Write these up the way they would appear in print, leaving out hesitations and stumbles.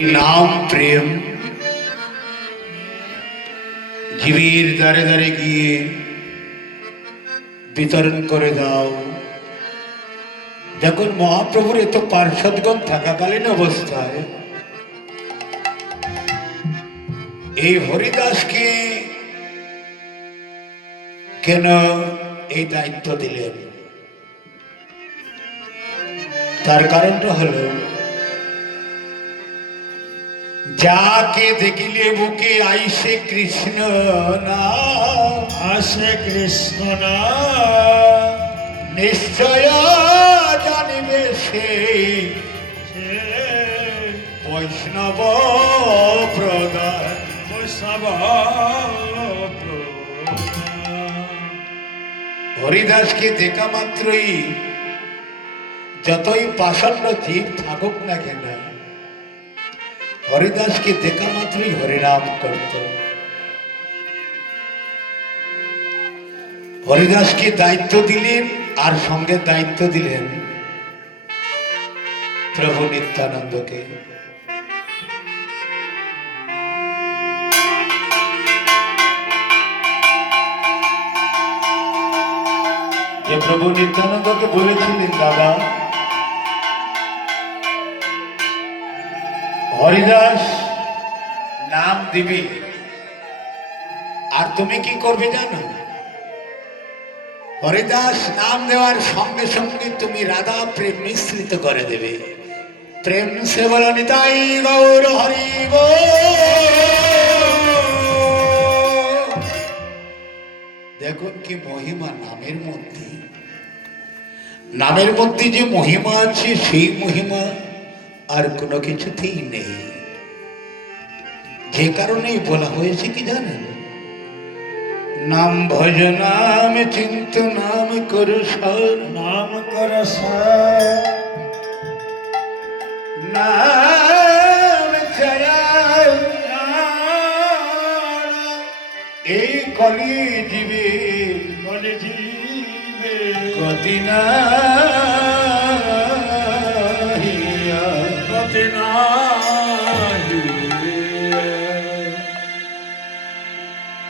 নাম প্রেম জীবের দ্বারে দ্বারে গিয়ে বিতরণ করে দাও। যখন মহাপ্রভুর এত পার্ষদগণ থাকাকালীন অবস্থায় এই হরিদাসকে কেন এই দায়িত্ব দিলেন? তার কারণটা হলো, যাকে দেখিলে বুকে আইসে কৃষ্ণ না, আসে কৃষ্ণ না, নিশ্চয় জানিবে সেই বৈষ্ণব প্রদান। বৈষ্ণব হরিদাসকে দেখা মাত্রই যতই পাষণ্ড জীব থাকুক না কেন, হরিদাসকে দেখা মাত্রই হরিনাম করত। হরিদাসকে দায়িত্ব দিলেন, আর সঙ্গে দায়িত্ব দিলেন প্রভু নিত্যানন্দকে। যে প্রভু নিত্যানন্দকে বলেছিলেন, দাদা হরিদাস নাম দিবি, আর তুমি কি করবে জানো? হরিদাস নাম দেওয়ার সঙ্গে সঙ্গে তুমি রাধা প্রেম মিশ্রিত করে দেবে। প্রেম সে বলো নিতাই গৌর হরি দেখুন কি মহিমা নামের মধ্যে। নামের মধ্যে যে মহিমা আছে, সেই মহিমা আর কোনো কিছুতেই নেই। যে কারণেই বলা হয়েছে কি জানেন, নাম ভজ নাম চিন্ত নাম করু সর, নাম কর নাম জয়া এই কলি জীবে বলে জীবে গতি না গতি নাহি।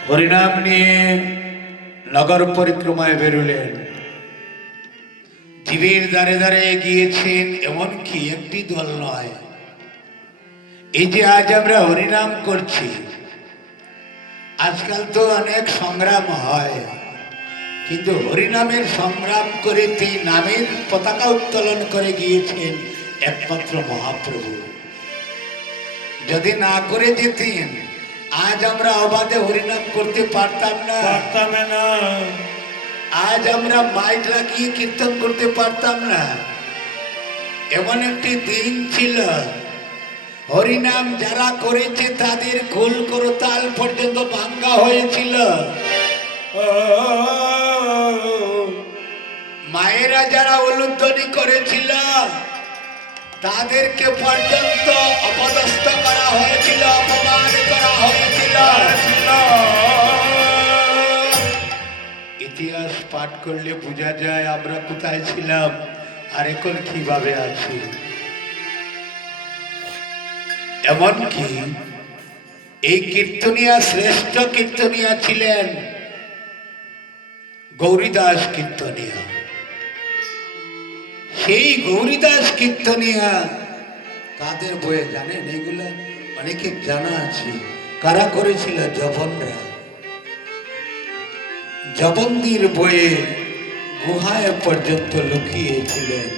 হরিনাম নিয়ে নগর পরিক্রমায় বেরোলেন। জীবের দ্বারে দ্বারে গিয়েছেন, এমনকি একটি দল নয়। এই যে আজ আমরা হরিনাম করছি, আজকাল তো অনেক সংগ্রাম হয়, কিন্তু হরিনামের সংগ্রাম করে এই নামের পতাকা উত্তোলন করে গিয়েছেন একমাত্র মহাপ্রভু। যদি না করে যেতেন, আজ আমরা অবাধে হরিনাম করতে পারতাম না। পারতাম না। আজ আমরা মাইক লাগিয়ে কীর্তন করতে পারতাম না। এমন একটি দিন ছিল, হরিনাম যারা করেছে তাদের খোল করতাল পর্যন্ত ভাঙ্গা হয়েছিল। মায়েরা যারা উলুধ্বনি করেছিল তাদেরকে পর্যন্ত অপদস্থ করা হয়েছিল, অপমান করা হয়েছিল। ইতিহাস পাঠ করলে বোঝা যায় আমরা কোথায় ছিলাম আর এখন কিভাবে আছি। এমনকি এই কীর্তনিয়া শ্রেষ্ঠ কীর্তনিয়া ছিলেন গৌরীদাস কীর্তনিয়া। সেই গৌরীদাস কীর্তনিয়া কাদের বইয়ে জানেন? এইগুলা অনেকে জানা আছে। কারা করেছিল? জবনরা। জবন্দির বইয়ে গুহায় পর্যন্ত লুকিয়েছিলেন।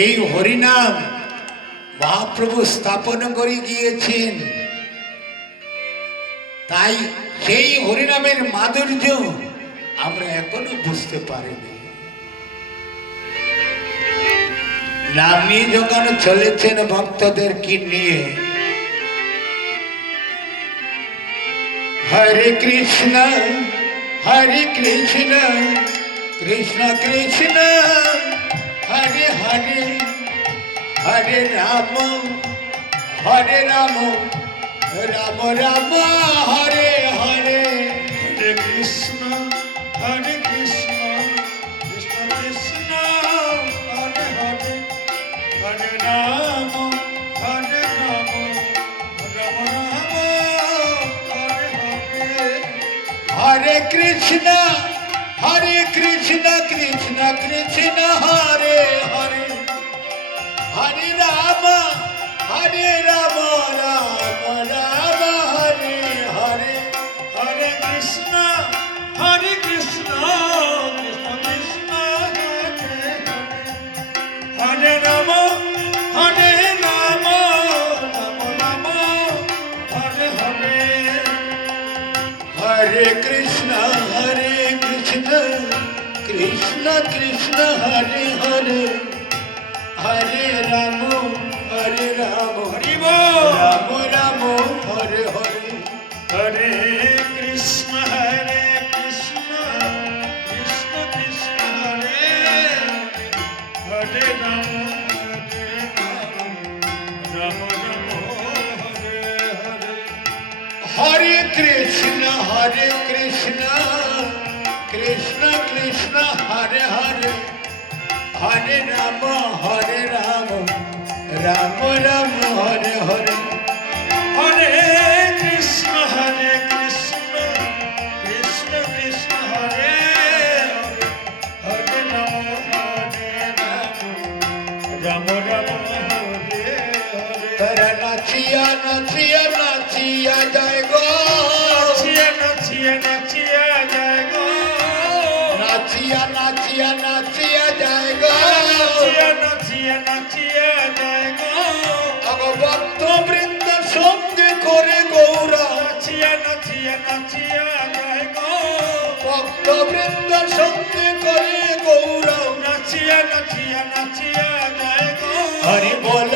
এই হরিনাম মহাপ্রভু স্থাপন করে গিয়েছেন, তাই সেই হরিনামের মাধুর্য আমরা এখনো বুঝতে পারিনি। নাম নিয়ে যখন চলেছেন ভক্তদের কি নিয়ে, হরে কৃষ্ণ কৃষ্ণ কৃষ্ণ হরে হরে, হরে রাম রাম রাম হরে হরে। হরে কৃষ্ণ কৃষ্ণ কৃষ্ণ কৃষ্ণ হরে হরে, হরে রাম হরে রাম রাম রাম হরে হরে হরে কৃষ্ণ কৃষ্ণ কৃষ্ণ হরে হরে হরে রাম রাম রাম হরে হরে হরে কৃষ্ণ কৃষ্ণ কৃষ্ণ হরে হরে রাম রাম রাম হরে হরে হরে কৃষ্ণ কৃষ্ণ কৃষ্ণ হরে হরে হরে রাম হরি বল রাম রাম হরে হরে হরে কৃষ্ণ কৃষ্ণ কৃষ্ণ কৃষ্ণ হরে হরে রাম রাম রাম হরে হরে হরে কৃষ্ণ কৃষ্ণ কৃষ্ণ হরে হরে হরে রাম রাম রাম হরে হরে হরে কৃষ্ণ কৃষ্ণ কৃষ্ণ কৃষ্ণ হরে হরে রাম রাম রাম হরে হরে তারা নাচিয়া নাচিয়া নাচিয়া যায় গো নাচিয়া নাচিয়া নাচিয়া যায় গো নাচিয়া নাচিয়া নাচিয়া যায় গো নাচিয়া নাচিয়া নাচিয়া যায় গো ভক্ত বৃন্দ সঙ্গে করে গৌরা নাচিয়া নাচিয়া নাচিয়া যায় গো ভক্ত বৃন্দ সঙ্গে করে গৌরা নাচিয়া নাচিয়া নাচিয়া যায় গো হরি বল